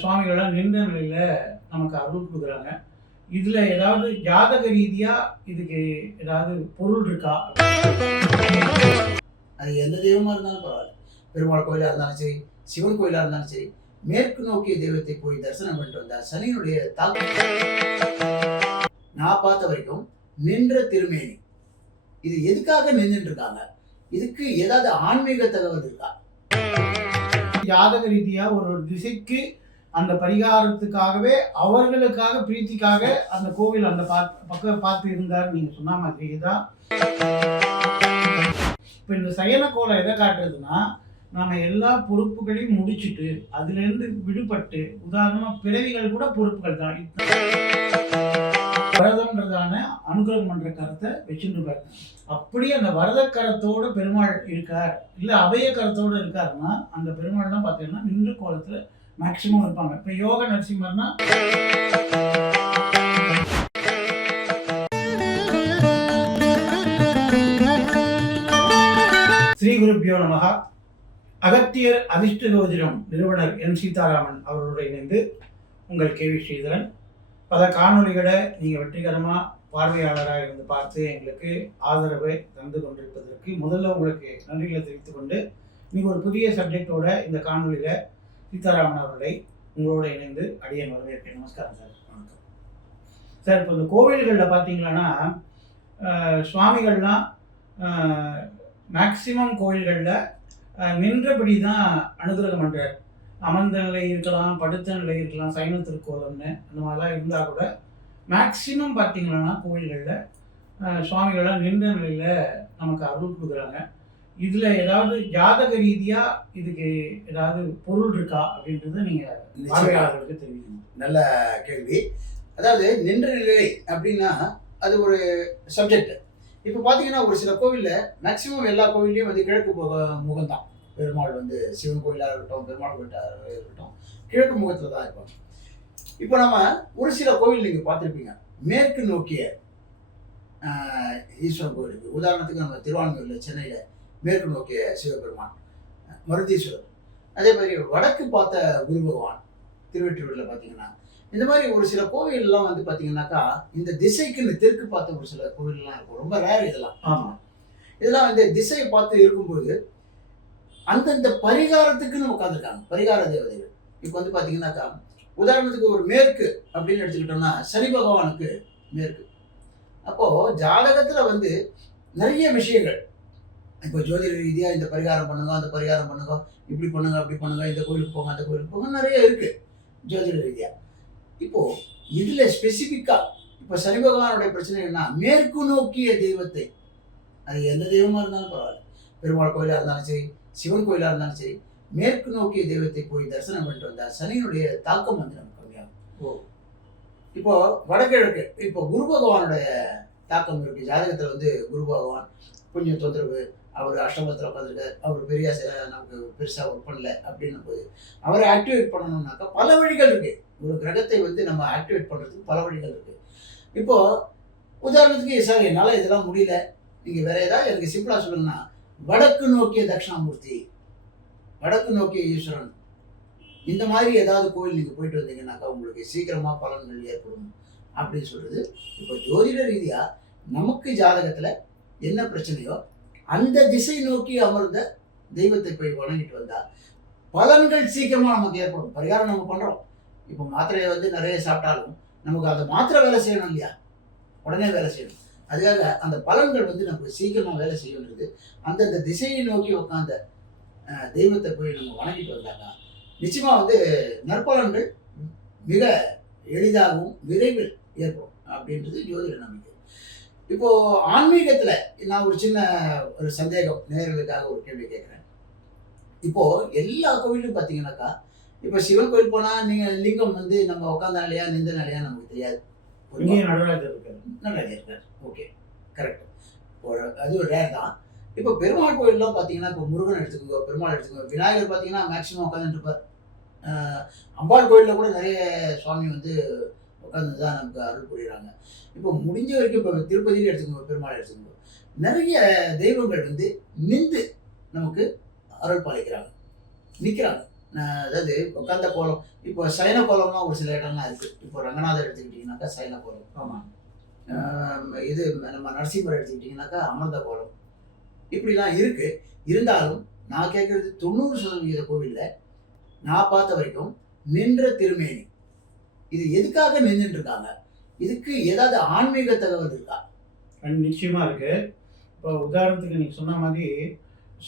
சுவாமிகள்லாம் நின்ற நிலையில் நமக்கு அருள் கொடுக்குறாங்க. இதில் ஏதாவது ஜாதக ரீதியாக இதுக்கு ஏதாவது பொருள் இருக்கா? அது எந்த தெய்வமாக இருந்தாலும் பரவாயில்ல. பெருமாள் கோயிலாக இருந்தாலும் சரி, சிவன் கோயிலாக இருந்தாலும் சரி, மேற்கு நோக்கிய தெய்வத்தை போய் தரிசனம் பண்ணிட்டு வந்தால் சனியினுடைய தாக்கம் நான் பார்த்த வரைக்கும் நின்ற திருமேனி. இது எதுக்காக நின்றுட்டு இருக்காங்க? இதுக்கு ஏதாவது ஆன்மீக தகவல் இருக்கா? ஜாதக ரீதியாக ஒரு திசைக்கு அந்த பரிகாரத்துக்காகவே அவர்களுக்காக பிரீத்திக்காக அந்த கோவில் அந்த பக்கம் பார்த்து இருந்தார் நீங்கள் சொன்ன மாதிரி தான். இப்போ இந்த சயன கோலம் எதை காட்டுறதுன்னா, நாம் எல்லா பொறுப்புகளையும் முடிச்சுட்டு அதுலேருந்து விடுபட்டு, உதாரணமாக பிறவிகள் கூட பொறுப்புகள் தான். வரதன்றதான அனுகிரகம் பண்ற கரத்தை வச்சுருப்பார். அப்படி அந்த வரத கரத்தோட பெருமாள் இருக்கார், இல்லை அபய கரத்தோட இருக்காருன்னா அந்த பெருமாள் தான் பார்த்தீங்கன்னா நின்ற கோலத்தில் மேக்சிமம் இருப்பாங்க. இப்போ யோக நரசிம்மர்னா ஸ்ரீ குருப்பியோ நமகா. அகத்தியர் அதிர்ஷ்ட ஜோதிடம் நிறுவனர் என் சீதாராமன் அவர்களுடன் இணைந்து உங்கள் கேவி ஸ்ரீதரன். பல காணொலிகளை நீங்கள் வெற்றிகரமாக பார்வையாளராக இருந்து பார்த்து எங்களுக்கு ஆதரவை தந்து கொண்டிருப்பதற்கு முதல்ல உங்களுக்கு நன்றிகளை தெரிவித்துக் கொண்டு, இன்றைக்கி ஒரு புதிய சப்ஜெக்டோட இந்த காணொலியில் சீதாராமன் அவர்களை உங்களோட இணைந்து அடியேன் வரவேற்கிறேன். நமஸ்காரம் சார். வணக்கம் சார். இப்போ இந்த கோவில்களில் பார்த்தீங்கன்னா சுவாமிகள்லாம் மேக்சிமம் கோவில்களில் நின்றபடி தான் அனுகிரகம் பண்ணுறார். அமர்ந்த நிலை இருக்கலாம், படுத்த நிலை இருக்கலாம், சைன திருக்கோலம்னு அந்த மாதிரிலாம் இருந்தால் கூட மேக்சிமம் பார்த்தீங்கன்னா கோவில்களில் சுவாமிகள்லாம் நின்ற நிலையில் நமக்கு அருள் கொடுக்குறாங்க. இதில் ஏதாவது ஜாதக ரீதியாக இதுக்கு ஏதாவது பொருள் இருக்கா அப்படின்றத நீங்கள் பார்வையாளர்களுக்கு தெரிவிக்கணும். நல்ல கேள்வி. அதாவது நின்ற நிலை அப்படின்னா அது ஒரு சப்ஜெக்ட். இப்போ பார்த்தீங்கன்னா ஒரு சில கோவிலில் மேக்சிமம் எல்லா கோவில்லையும் வந்து கிழக்கு முகம்தான். பெருமாள் வந்து சிவன் கோயிலாக இருக்கட்டும், பெருமாள் கோயிலாக இருக்கட்டும், கிழக்கு முகத்தில் தான் இருப்பாங்க. இப்போ நம்ம ஒரு சில கோவில் நீங்கள் பார்த்துருப்பீங்க, மேற்கு நோக்கிய ஈஸ்வரன் கோயில் இருக்குது. உதாரணத்துக்கு நம்ம திருவான்மையூரில் சென்னையில் மேற்கு நோக்கிய சிவபெருமான் மருதீஸ்வரர். அதே மாதிரி வடக்கு பார்த்த குரு பகவான் திருவெற்றியூரில் பார்த்தீங்கன்னா, இந்த மாதிரி ஒரு சில கோவிலெலாம் வந்து பார்த்தீங்கன்னாக்கா இந்த திசைக்குன்னு தெற்கு பார்த்த ஒரு சில கோவிலெலாம் இருக்கும். ரொம்ப ரேர் இதெல்லாம். ஆமாம், இதெல்லாம் வந்து திசையை பார்த்து இருக்கும்போது அந்தந்த பரிகாரத்துக்குன்னு உட்காந்துருக்காங்க பரிகார தேவதைகள். இப்போ வந்து பார்த்தீங்கன்னாக்கா உதாரணத்துக்கு ஒரு மேற்கு அப்படின்னு எடுத்துக்கிட்டோம்னா சனி பகவானுக்கு மேற்கு. அப்போது ஜாதகத்தில் வந்து நிறைய விஷயங்கள், இப்போ ஜோதிட ரீதியாக இந்த பரிகாரம் பண்ணுங்க, அந்த பரிகாரம் பண்ணுங்க, இப்படி பண்ணுங்க, அப்படி பண்ணுங்க, இந்த கோயிலுக்கு போங்க, அந்த கோயிலுக்கு போங்க, நிறைய இருக்குது ஜோதிட ரீதியாக. இப்போது இதில் ஸ்பெசிஃபிக்காக இப்போ சனி பகவானுடைய பிரச்சனை என்ன, மேற்கு நோக்கிய தெய்வத்தை, அது எந்த தெய்வமாக இருந்தாலும் பரவாயில்ல, பெருமாள் கோயிலாக இருந்தாலும் சரி, சிவன் கோயிலாக இருந்தாலும் சரி, மேற்கு நோக்கிய தெய்வத்தை போய் தரிசனம் பண்ணிட்டு வந்தால் சனியினுடைய தாக்கம் வந்து நமக்கு கம்மியாகும். இப்போ வடகிழக்கு இப்போ குரு பகவானுடைய தாக்கம் இருக்குது. ஜாதகத்தில் வந்து குரு பகவான் கொஞ்சம் தொந்தரவு, அவர் அஷ்டமத்தில் உட்காந்துருக்கார், அவர் பெரிய நமக்கு பெருசாக ஒர்க் பண்ணல அப்படின்னும் போது அவரை ஆக்டிவேட் பண்ணணும்னாக்கா பல வழிகள் இருக்குது. ஒரு கிரகத்தை வந்து நம்ம ஆக்டிவேட் பண்ணுறதுக்கு பல வழிகள் இருக்குது. இப்போது உதாரணத்துக்கு சார் என்னால் இதெல்லாம் முடியல, நீங்கள் வேறு ஏதாவது எனக்கு சிம்பிளாக சொல்லுங்கன்னா, வடக்கு நோக்கிய தட்சிணாமூர்த்தி, வடக்கு நோக்கிய ஈஸ்வரன், இந்த மாதிரி ஏதாவது கோயில் நீங்கள் போயிட்டு வந்தீங்கன்னாக்கா உங்களுக்கு சீக்கிரமாக பலன்கள் ஏற்படும் அப்படின்னு சொல்கிறது. இப்போ ஜோதிட ரீதியாக நமக்கு ஜாதகத்தில் என்ன பிரச்சனையோ அந்த திசை நோக்கி அமர்ந்த தெய்வத்தை போய் வணங்கிட்டு வந்தால் பலன்கள் சீக்கிரமாக நமக்கு ஏற்படும். பரிகாரம் நம்ம பண்ணுறோம். இப்போ மாத்திரையை வந்து நிறைய சாப்பிட்டாலும் நமக்கு அந்த மாத்திரை வேலை செய்யணும் இல்லையா, உடனே வேலை செய்யணும். அதுக்காக அந்த பலன்கள் வந்து நமக்கு சீக்கிரமாக வேலை செய்யணுன்றது. அந்தந்த திசையை நோக்கி உட்காந்த தெய்வத்தை போய் நம்ம வணங்கிட்டு வந்தாங்க நிச்சயமாக வந்து நற்பலன்கள் மிக எளிதாகவும் விரைவில் ஏற்படும் அப்படின்றது ஜோதிட நம்பிக்கை. இப்போது ஆன்மீகத்தில் நான் ஒரு சின்ன ஒரு சந்தேகம், நேயர்களுக்காக ஒரு கேள்வி கேட்குறேன். இப்போது எல்லா கோவிலும் பார்த்தீங்கன்னாக்கா, இப்போ சிவன் கோயில் போனால் நீங்கள் லிங்கம் வந்து நம்ம உட்காந்தாலையா நிந்தனாலையா நமக்கு தெரியாது. நடராஜர் இருக்கார், ஓகே, கரெக்ட், அது ஒரு ரேர் தான். இப்போ பெருமாள் கோயிலெலாம் பார்த்தீங்கன்னா, இப்போ முருகன் எடுத்துக்கோங்க, பெருமாள் எடுத்துக்கோங்க, விநாயகர் பார்த்தீங்கன்னா மேக்ஸிமம் உட்காந்துட்டு இருப்பார். அம்பாள் கோயிலில் கூட நிறைய சுவாமி வந்து உட்காந்து தான் நமக்கு அருள் புரியுறாங்க. இப்போ முடிஞ்ச வரைக்கும் இப்போ திருப்பதியில் எடுத்துக்கோங்க, பெருமாள் எடுத்துக்கோங்க, நிறைய தெய்வங்கள் வந்து நின்று நமக்கு அருள் பாலிக்கிறாங்க, நிற்கிறாங்க. அதாவது உட்கார்ந்த கோலம். இப்போ சயன கோலம்லாம் ஒரு சில இடம்லாம் இருக்கு. இப்போ ரங்கநாதர் எடுத்துக்கிட்டீங்கன்னாக்கா சயன கோலம். ஆமாம். இது நம்ம நரசிம்மர் எடுத்துக்கிட்டீங்கன்னாக்கா அமர்ந்த கோலம். இப்படிலாம் இருக்கு. இருந்தாலும் நான் கேட்கறது 90% கோவில்ல நான் பார்த்த வரைக்கும் நின்ற திருமேனி. இது எதுக்காக நின்றுட்டு இருக்காங்க? இதுக்கு ஏதாவது ஆன்மீக தகவல் இருக்கா? நிச்சயமா இருக்கு. இப்போ உதாரணத்துக்கு நீங்க சொன்ன மாதிரி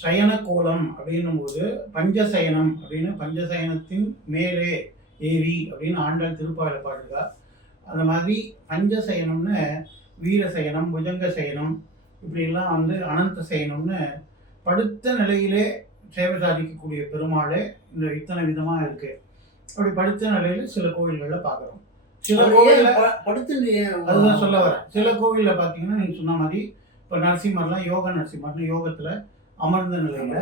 சயன கோலம் அப்படின்னும் போது பஞ்சசயனம் அப்படின்னு பஞ்சசயனத்தின் மேலே ஏறி அப்படின்னு ஆண்டாள் திருப்பாவையில் பாடுறா. அந்த மாதிரி பஞ்சசயனம்னு வீரசயனம், புஜங்க சயனம், இப்படிலாம் வந்து அனந்த சயனம்னு படுத்த நிலையிலே சேவை சாதிக்கக்கூடிய பெருமாளே இந்த இத்தனை விதமாக இருக்கு. அப்படி படுத்த நிலையில சில கோவில்களில் பார்க்குறோம். சில கோவில்ல அதுதான் சொல்ல வரேன். சில கோவிலில் பார்த்தீங்கன்னா நீங்கள் சொன்ன மாதிரி இப்போ நரசிம்மர்லாம் யோக நரசிம்மர்னு யோகத்தில் அமர்ந்த நிலையில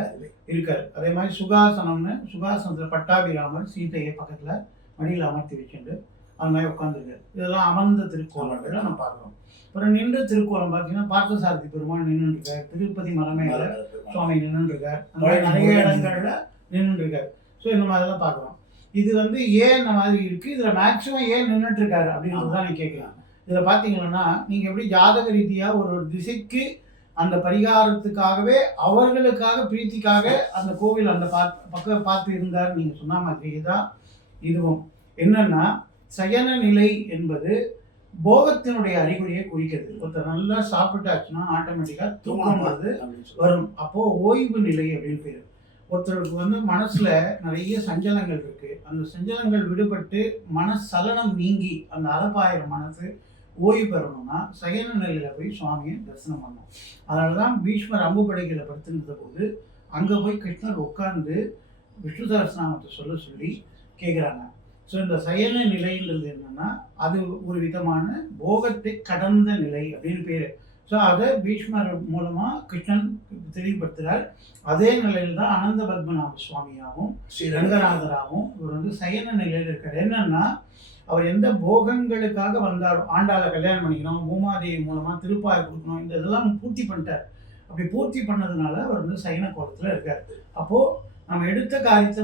இருக்காரு. அதே மாதிரி சுகாசனத்தில் பட்டாபிராமர் சீதையை பக்கத்தில் மடியில் அமர்த்தி வச்சுட்டு அந்த மாதிரி உட்காந்துருக்காரு. இதெல்லாம் அமர்ந்த திருக்கோலங்களை நம்ம பார்க்குறோம். அப்புறம் நின்ற திருக்கோலம் பார்த்தீங்கன்னா பார்த்தசாரதி பெருமாள் நின்றுருக்கார், திருப்பதி மலைமையில சுவாமி நின்றுருக்கார், அந்த மாதிரி நிறைய இடங்கள்ல நின்றுருக்காரு. ஸோ இந்த மாதிரிலாம் பார்க்குறோம். இது வந்து ஏன் இந்த மாதிரி இருக்குது, இதில் மேக்ஸிமம் ஏன் நின்றுட்டு இருக்காரு அப்படின்றது தான் நீங்கள் கேட்கலாம். இதில் பார்த்தீங்கன்னா நீங்கள் எப்படி ஜாதக ரீதியாக ஒரு திசைக்கு அந்த பரிகாரத்துக்காகவே அவர்களுக்காக பிரீத்திக்காக அந்த கோவில் அந்த பக்கம் பார்த்து இருந்தார் நீங்கள் சொன்ன மாதிரி தான் இதுவும். என்னன்னா சயன நிலை என்பது போகத்தினுடைய அறிகுறியை குறிக்கிறது. ஒருத்தர் நல்லா சாப்பிட்டாச்சுன்னா ஆட்டோமேட்டிக்காக தூக்கம் வரும். அப்போது ஓய்வு நிலை அப்படின்னு பேர். ஒருத்தருக்கு வந்து மனசில் நிறைய சஞ்சலங்கள் இருக்குது. அந்த சஞ்சலங்கள் விடுபட்டு மனசலனம் நீங்கி அந்த அலப்பாயிர மனசு ஓய்வு பெறணும்னா சயன நிலையில் போய் சுவாமியை தரிசனம் பண்ணணும். அதனால தான் பீஷ்மர் அம்பு படைகளை படுத்திருந்த போது அங்கே போய் கிருஷ்ணர் உட்கார்ந்து விஷ்ணு சஹஸ்ரநாமத்தை சொல்லி கேட்குறாங்க. ஸோ இந்த சயன நிலைன்றது என்னன்னா அது ஒரு விதமான போகத்தை கடந்த நிலை அப்படின்னு பேர். ஸோ அதை பீஷ்மர் மூலமாக கிருஷ்ணன் தெளிவுபடுத்துகிறார். அதே நிலையில் தான் அனந்த பத்மநாப சுவாமியாகவும் ரங்கநாதராகவும் இவர் வந்து சயன நிலையில் இருக்கார். என்னன்னா அவர் எந்த போகங்களுக்காக வந்தாரோ, ஆண்டாளை கல்யாணம் பண்ணிக்கணும், பூமாதேவி மூலமாக திருப்பாய் கொடுக்கணும், இந்த இதெல்லாம் பூர்த்தி பண்ணிட்டார். அப்படி பூர்த்தி பண்ணதுனால அவர் வந்து சயன கோலத்தில் இருக்கார். அப்போது நம்ம எடுத்த காரியத்தை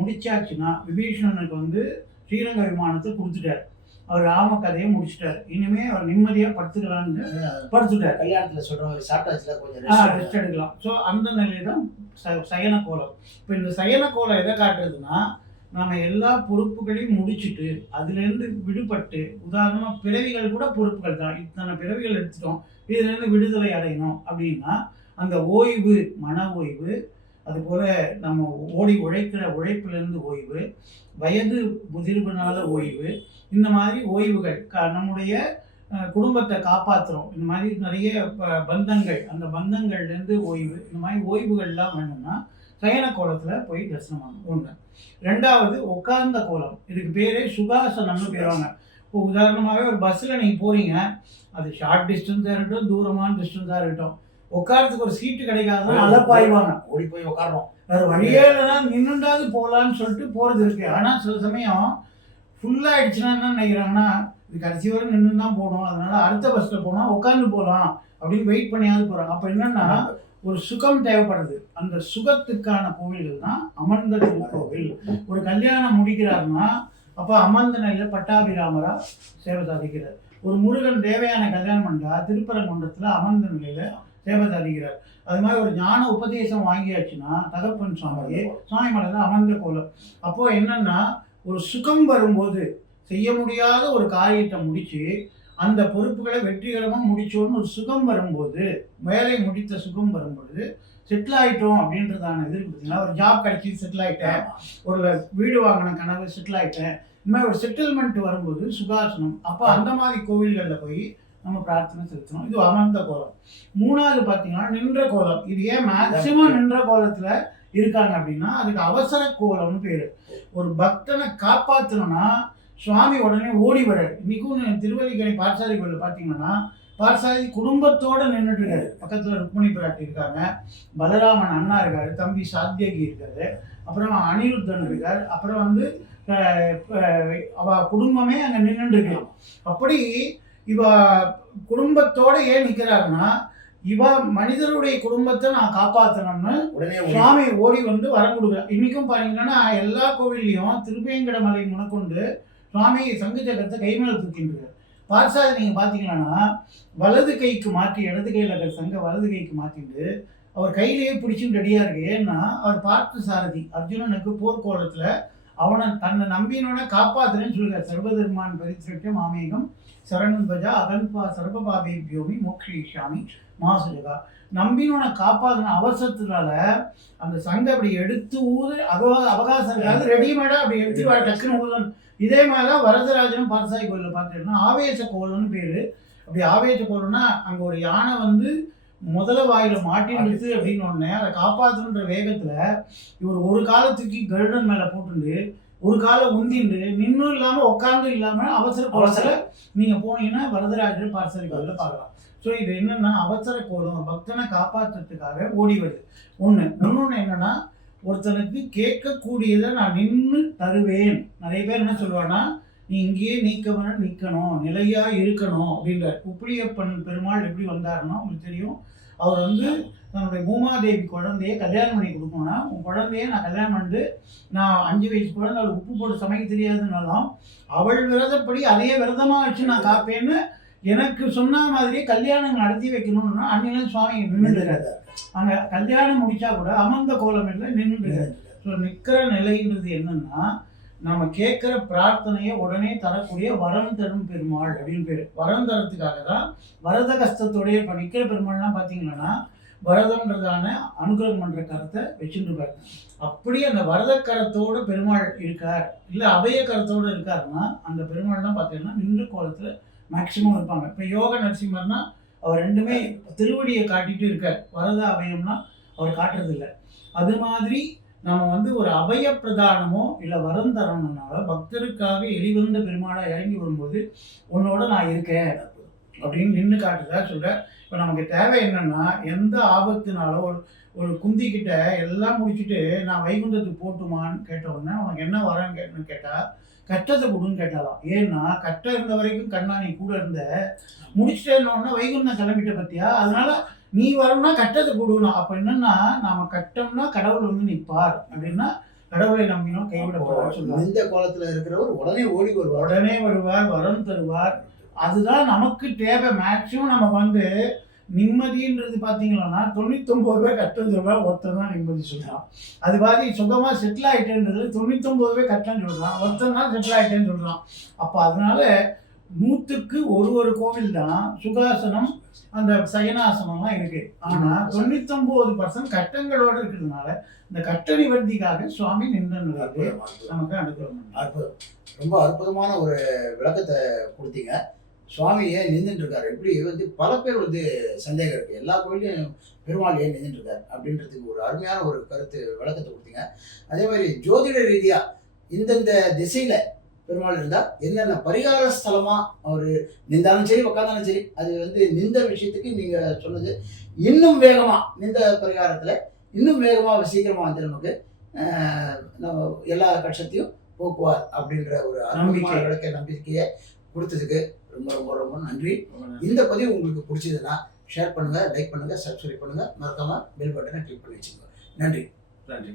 முடிச்சாச்சுன்னா விபீஷணனுக்கு வந்து ஸ்ரீரங்க விமானத்தை கொடுத்துட்டார். அவர் ராம கதையை முடிச்சுட்டார். இனிமே அவர் நிம்மதியாக படுத்துக்கலான்னு படுத்துட்டார். கல்யாணத்தில் சொல்கிறவங்க சாப்பிட்டாச்சுல கொஞ்சம் ரெஸ்ட் எடுக்கலாம். ஸோ அந்த நிலையை தான் சயன கோலம். இப்போ இந்த சயன கோலம் எதை காட்டுறதுன்னா நம்ம எல்லா பொறுப்புகளையும் முடிச்சுட்டு அதுலேருந்து விடுபட்டு, உதாரணமாக பிறவிகள் கூட பொறுப்புகள் தான், இத்தனை பிறவிகள் எடுத்துட்டோம், இதுலேருந்து விடுதலை அடையணும் அப்படின்னா அந்த ஓய்வு, மன ஓய்வு, அதுபோல் நம்ம உழைக்கிற உழைப்பிலேருந்து ஓய்வு, வயது முதிர்வுனால ஓய்வு, இந்த மாதிரி ஓய்வுகள், நம்முடைய குடும்பத்தை காப்பாற்றுறோம், இந்த மாதிரி நிறைய பந்தங்கள், அந்த பந்தங்கள்லேருந்து ஓய்வு, இந்த மாதிரி ஓய்வுகள்லாம் வேணும்னா சயன கோலத்தில் போய் தரிசனம் பண்ணணும். ஒன்று. ரெண்டாவது உட்கார்ந்த கோலம். இதுக்கு பேரே சுகாசனம்னு பேருவாங்க. இப்போ உதாரணமாகவே ஒரு பஸ்ஸில் நீங்கள் போகிறீங்க, அது ஷார்ட் டிஸ்டன்ஸாக இருக்கட்டும், தூரமான டிஸ்டன்ஸாக இருக்கட்டும், உட்காரத்துக்கு ஒரு சீட்டு கிடைக்காதான் அலப்பாய்வாங்க. ஓடி போய் உட்காரோம், வேறு வழியே இல்லைன்னா நின்றுண்டாவது போகலான்னு சொல்லிட்டு போகிறது இருக்குது. ஆனால் சில சமயம் ஃபுல்லாகிடுச்சுன்னா என்ன நினைக்கிறாங்கன்னா இது கடைசி வரை நின்று தான் போகணும், அதனால் அடுத்த பஸ்ஸில் போனால் உட்காந்து போகலாம் அப்படின்னு வெயிட் பண்ணியாவது போகிறாங்க. அப்போ என்னென்னா ஒரு சுகம் தேவைப்படுது. அந்த சுகத்துக்கான கோவில்கள் தான் அமர்ந்த திருக்கோவில். ஒரு கல்யாணம் முடிக்கிறாருன்னா அப்போ அமர்ந்த நிலையில் பட்டாபிராமரா சேவை சாதிக்கிறார். ஒரு முருகன் தேவையான கல்யாணம் பண்ணா திருப்பரங்குன்றத்தில் அமர்ந்த நிலையில் சேவை சாதிக்கிறார். அது மாதிரி ஒரு ஞான உபதேசம் வாங்கியாச்சுன்னா தகப்பன் சுவாமி மலையில் அமர்ந்த கோலம். அப்போது என்னன்னா ஒரு சுகம் வரும்போது, செய்ய முடியாத ஒரு காரியத்தை முடித்து அந்த பொறுப்புகளை வெற்றிகரமாக முடிச்சோன்னு ஒரு சுகம் வரும்போது, வேலை முடித்த சுகம் வரும்பொழுது செட்டில் ஆகிட்டோம் அப்படின்றதான இது பார்த்தீங்கன்னா, ஒரு ஜாப் கிடைச்சி செட்டில் ஆகிட்டேன், ஒரு வீடு வாங்கின கனவு செட்டில் ஆகிட்டேன், இந்த மாதிரி ஒரு செட்டில்மெண்ட் வரும்போது சுகாசனம். அப்போ அந்த மாதிரி கோவில்களில் போய் நம்ம பிரார்த்தனை செலுத்தணும். இது அமர்ந்த கோலம். மூணாவது பார்த்தீங்கன்னா நின்ற கோலம். இது ஏன் மேக்சிமம் நின்ற கோலத்தில் இருக்காங்க அப்படின்னா அதுக்கு அவசர கோலம்னு பேர். ஒரு பக்தனை காப்பாற்றணும்னா சுவாமி உடனே ஓடி வர்றாரு. இன்னைக்கும் திருவல்லிக்கணி பார்சாதி கோயிலில் பார்த்தீங்கன்னா பார்சாதி குடும்பத்தோடு நின்றுட்டு இருக்காரு. பக்கத்தில் ருக்மிணி பிராட்டி இருக்காங்க, பலராமன் அண்ணா இருக்காரு, தம்பி சாத்தியகி இருக்காரு, அப்புறம் அனிருத்தன் இருக்கார், அப்புறம் வந்து அவ குடும்பமே அங்கே நின்றுட்டு இருக்கு. அப்படி இவ குடும்பத்தோடு ஏன் நிற்கிறாருன்னா இவ மனிதருடைய குடும்பத்தை நான் காப்பாற்றணும்னு உடனே சுவாமி ஓடி வந்து வரம் கொடுக்குறார். இன்னைக்கும் பாத்தீங்கன்னா எல்லா கோவில்லையும் திருவேங்கட மலை முனக்கொண்டு சுவாமி சங்கு சக்கரத்தை கை மேல தூக்கின்றார். பார்சாதி நீங்க பாத்தீங்கன்னா வலது கைக்கு மாற்றி இடது கையில இருக்கிற சங்க வலது கைக்கு மாற்றிட்டு அவர் கையிலேயே பிடிச்சுன்னு ரெடியா இருக்கு. ஏன்னா அவர் பார்த்த சாரதி அர்ஜுனனுக்கு போர்க்கோளத்துல அவனை தன்னை நம்பினோட காப்பாத்துறேன்னு சொல்லுறார். சர்வதர்மான் பரிசுரட்ச மாமேகம் சரணன்பஜா அகன்பா சர்வபாபேபியோமி மோக்ஷயிஷ்யாமி மாசுஜகா. நம்பினோனை காப்பாத்தின அவசரத்தினால அந்த சங்கை அப்படி எடுத்து ஊது அவகாசம் இருக்காது, ரெடிமேடா அப்படி எடுத்து டக்குன்னு ஊதணும். இதே மாதிரிதான் வரதராஜனும் பார்சாய் கோயிலில் பார்த்துட்டோம்னா ஆவேச கோலம்னு பேரு. அப்படி ஆவேச கோலம்னா அங்க ஒரு யானை வந்து முதல வாயில மாட்டின்னுச்சு அப்படின்னு ஒண்ணு அதை காப்பாத்துன்ற வேகத்துல இவர் ஒரு காலத்துக்கு கருடன் மேல போட்டுண்டு ஒரு காலம் உந்திண்டு நின்னும் இல்லாம உட்கார்ந்து இல்லாம அவசர கோலத்துல நீங்க போனீங்கன்னா வரதராஜர் பார்சாய் கோயில பார்க்கலாம். ஸோ இது என்னன்னா அவசர கோலம் பக்தனை காப்பாற்றுறதுக்காக ஓடி வருது ஒண்ணு. இன்னொன்னு என்னன்னா ஒருத்தனுக்கு கேட்கக்கூடியதை நான் நின்று தருவேன். நிறைய பேர் என்ன சொல்லுவாங்கன்னா நீ இங்கேயே நிற்கணும் நிலையா இருக்கணும் அப்படின்ற. உப்பிலியப்பன் பெருமாள் எப்படி வந்தாருன்னா உங்களுக்கு தெரியும். அவர் வந்து தன்னுடைய பூமாதேவி குழந்தைய கல்யாணம் பண்ணி கொடுக்கணும்னா உன் குழந்தைய நான் கல்யாணம் பண்ணிட்டு நான் 5 வயசு குழந்தை அவளுக்கு உப்பு போட்டு சமைக்க தெரியாதுன்னாலும் அவள் விரதப்படி அதே விரதமா வச்சு நான் காப்பேன்னு எனக்கு சொன்ன மாதிரியே கல்யாணம் நடத்தி வைக்கணும்னா அன்னில சுவாமி நின்றுறாரு. அங்க கல்யாணம் முடிச்சா கூட அமர்ந்த கோலம் இல்லை நின்றுறாரு. ஸோ நிற்கிற நிலைன்றது என்னன்னா நம்ம கேட்குற பிரார்த்தனையை உடனே தரக்கூடிய வரம் தரும் பெருமாள் அப்படின்னு பேர். வரம் தரத்துக்காக தான் வரத கஷ்டத்தோடைய இப்போ நிற்கிற பெருமாள்லாம் பார்த்தீங்கன்னா வரதம்ன்றதான அனுகிரகம் பண்ற கரத்தை வச்சுருப்பார். அப்படி அந்த வரத கரத்தோட பெருமாள் இருக்கார் இல்லை அபய கரத்தோடு இருக்காருன்னா அந்த பெருமாள்லாம் பார்த்தீங்கன்னா நின்று கோலத்தில் மேக்சிமம் இருப்பாங்க. இப்போ யோக நரசிம்மர்னா அவர் ரெண்டுமே திருவடியை காட்டிட்டு இருக்கார். வரத அபயம்னா அவர் காட்டுறது இல்லை. அது மாதிரி நம்ம வந்து ஒரு அபய பிரதானமோ இல்லை வரம் தரணும்னால பக்தருக்காக எளிவந்த பெருமாளா இறங்கி வரும்போது உன்னோட நான் இருக்கேன் அப்படின்னு நின்று காட்டுறதா சொல்ற. இப்போ நமக்கு தேவை என்னன்னா எந்த ஆபத்துனாலும் ஒரு குந்திக்கிட்ட எல்லாம் முடிச்சுட்டு நான் வைகுண்டத்துக்கு போட்டுமான்னு கேட்ட உடனே உனக்கு என்ன வரம் கேட்டுன்னு கேட்டா கட்டத்தை கொடுன்னு கேட்டாலாம். ஏன்னா கட்ட இருந்த வரைக்கும் கண்ணா நீ கூட இருந்த முடிச்சுட்டேன்னொன்னா வைகுண்டம் கிளம்பிட்ட பத்தியா, அதனால நீ வரணும்னா கட்டத்தை கொடுக்கணும். அப்ப என்னன்னா நாம கட்டம்னா கடவுள் வந்து நிற்பார் அப்படின்னா கடவுளை நம்பினோம் கைவிடப்படுவார் சொல்லுவார். இந்த கோலத்துல இருக்கிறவர் உடனே ஓடி வருவார், உடனே வருவார், வரம் தருவார். அதுதான் நமக்கு தேவை. மேக்சிமம் நம்ம வந்து நிம்மதின்றது பார்த்தீங்கன்னா 99 பேர் கட்டம் சொல்கிறான், ஒருத்தன் தான் நிம்மதி சொல்கிறான். அது மாதிரி சுகமாக செட்டில் ஆகிட்டேன்றது 99 பேர் கட்டம் சொல்கிறான், ஒருத்தன் தான் செட்டில் ஆகிட்டேன்னு சொல்கிறான். அப்போ அதனால 100க்கு ஒரு கோவில் தான் சுகாசனம் அந்த சயனாசனம்லாம் இருக்கு. ஆனால் 99% கட்டங்களோடு இருக்கிறதுனால இந்த கட்ட நிவர்த்திக்காக சுவாமி நின்று நமக்கு அனுகிரகம். அற்புதம், ரொம்ப அற்புதமான ஒரு விளக்கத்தை கொடுத்தீங்க. சுவாமி ஏன் நின்றுட்டு இருக்காரு, எப்படி வந்து பல பேர் வந்து சந்தேகம் இருக்கு எல்லா கோயிலையும் பெருமாள் ஏன் நின்றுட்டு இருக்காரு அப்படின்றதுக்கு ஒரு அருமையான ஒரு கருத்து விளக்கத்தை கொடுத்தீங்க. அதே மாதிரி ஜோதிட ரீதியா இந்தந்த திசையில பெருமாள் இருந்தா என்னென்ன பரிகார ஸ்தலமா அவர் நின்றாலும் சரி உட்காந்தாலும் சரி, அது வந்து நின்ற விஷயத்துக்கு நீங்க சொன்னது இன்னும் வேகமா நின்ற பரிகாரத்துல இன்னும் வேகமா சீக்கிரமா வந்து நமக்கு நம்ம எல்லா கட்சத்தையும் போக்குவார் அப்படின்ற ஒரு அருமையான விளக்க நம்பிக்கையை கொடுத்ததுக்கு ரொம்ப ரொம்ப ரொம்ப நன்றி. இந்த பதிவு உங்களுக்கு பிடிச்சதுன்னா ஷேர் பண்ணுங்க, லைக் பண்ணுங்க, சப்ஸ்கிரைப் பண்ணுங்க, மறக்காம பெல் பட்டனை கிளிக் பண்ணி வச்சுக்கோங்க. நன்றி. நன்றி.